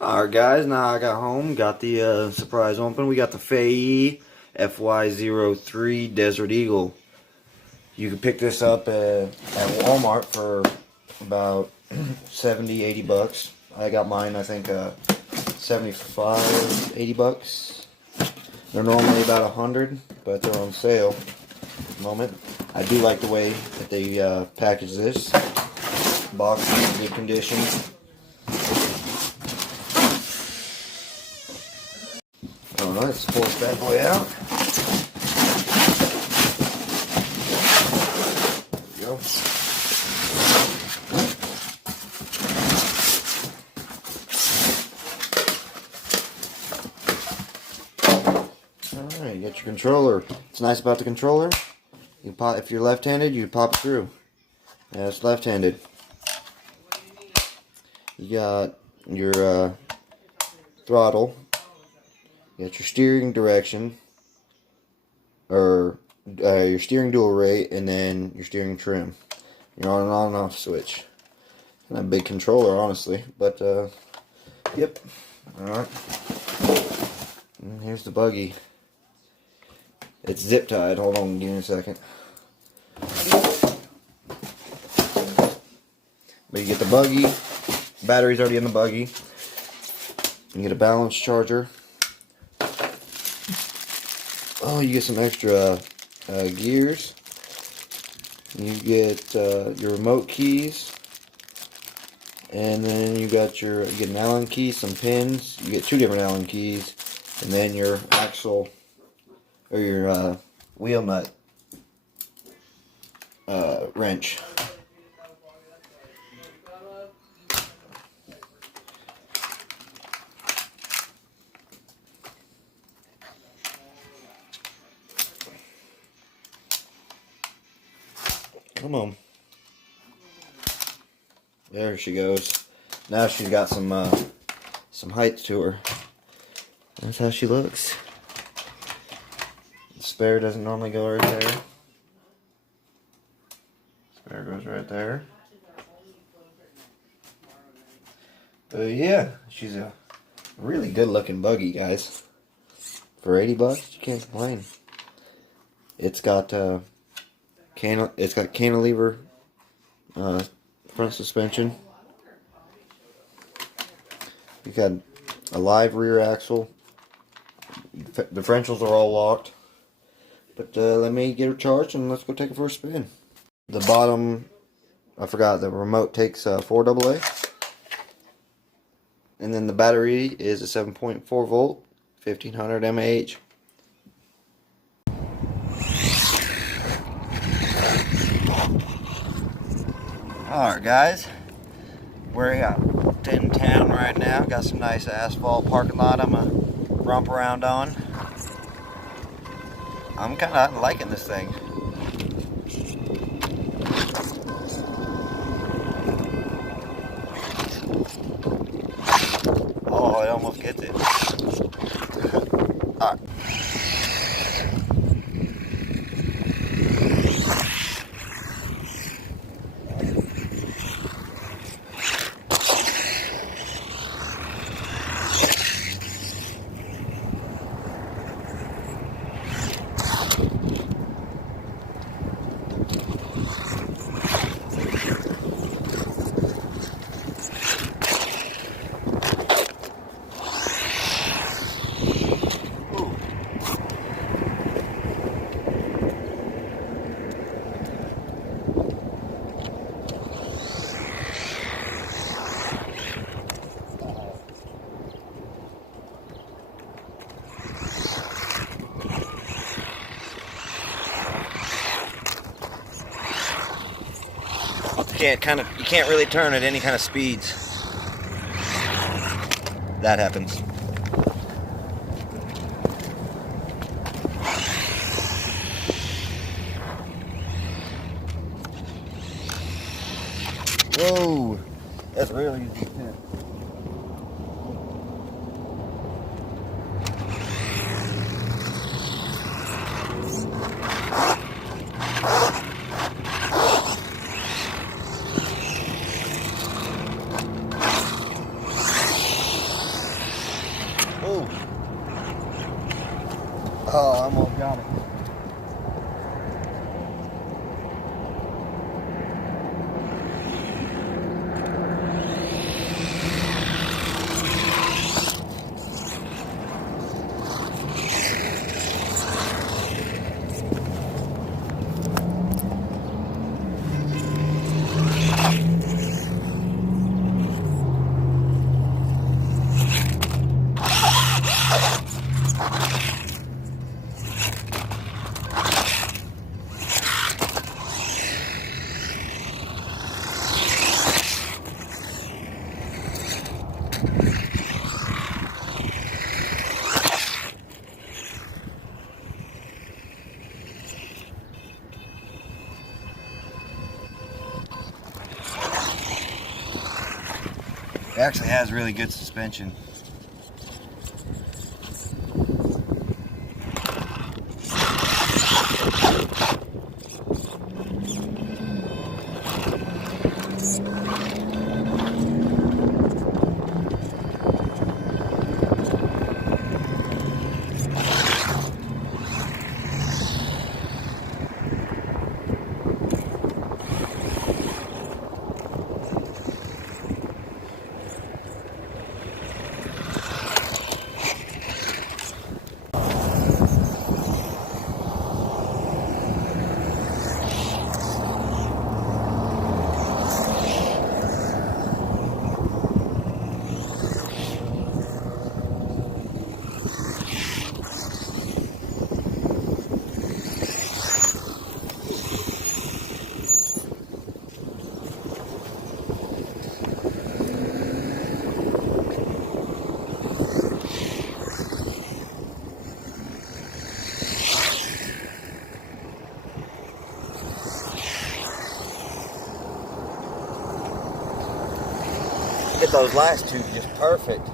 Alright guys, now I got home, got the surprise open. We got the Fayee FY03 Desert Eagle. You can pick this up at Walmart for about 70, 80 bucks. I got mine, I think, 75, 80 bucks. They're normally about 100, but they're on sale at the moment. I do like the way that they package this. Box is in good condition. Alright, let's pull this bad boy out. There we go. Alright, you got your controller. What's nice about the controller, you pop, if you're left-handed, you pop it through. Yeah, it's left-handed. You got your throttle. You got your steering direction, or your steering dual rate, and then your steering trim. Your on and off switch. Not a big controller, honestly, but yep. Alright. And here's the buggy. It's zip tied. Hold on, give me a second. But you get the buggy. Battery's already in the buggy. You get a balance charger. Oh, you get some extra gears. You get your remote keys, and then you got you get an Allen key, some pins. You get 2 different Allen keys, and then your axle or your wheel nut wrench. Come on. There she goes. Now she's got some height to her. That's how she looks. The spare doesn't normally go right there. Spare goes right there. But yeah, she's a really good looking buggy, guys. For 80 bucks, you can't complain. It's got cantilever front suspension. You got a live rear axle. The differentials are all locked. But let me get her charged and let's go take it for a spin. The bottom, I forgot, the remote takes 4 AA. And then the battery is a 7.4 volt, 1500 mAh. Alright guys, we're in town right now. Got some nice asphalt parking lot I'm gonna romp around on. I'm kinda liking this thing. Oh, it almost gets it. Alright. You can't really turn at any kind of speeds. That happens. Whoa, that's really easy to hit. Oh, I almost got it. It actually has really good suspension. Get those last two just perfect.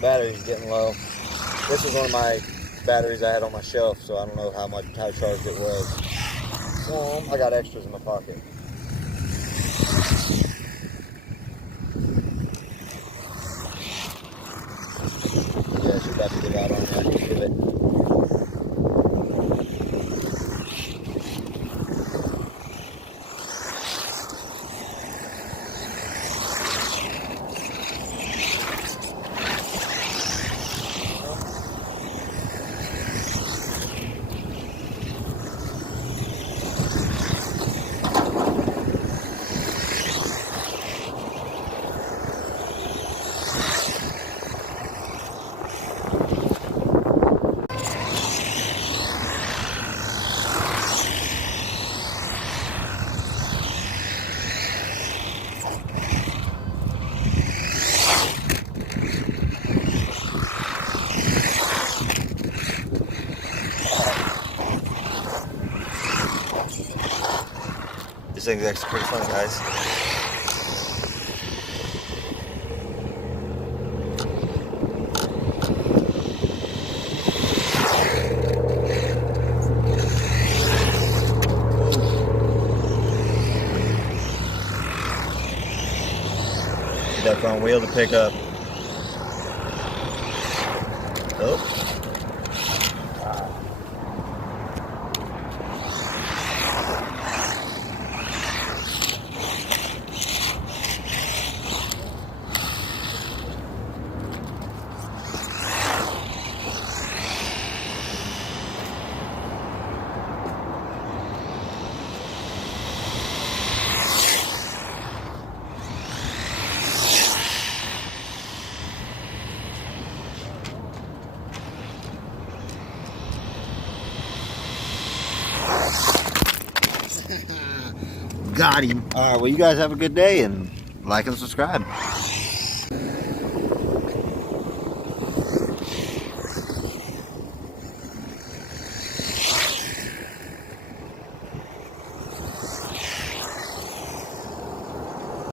Battery's getting low. This is one of my batteries I had on my shelf, so I don't know how charged it was. I got extras in my pocket. Yeah, she's about to get out on me. I can feel it. This thing's actually pretty fun, guys. Get that front wheel to pick up. Oh. got him. All right, well, you guys have a good day and like and subscribe.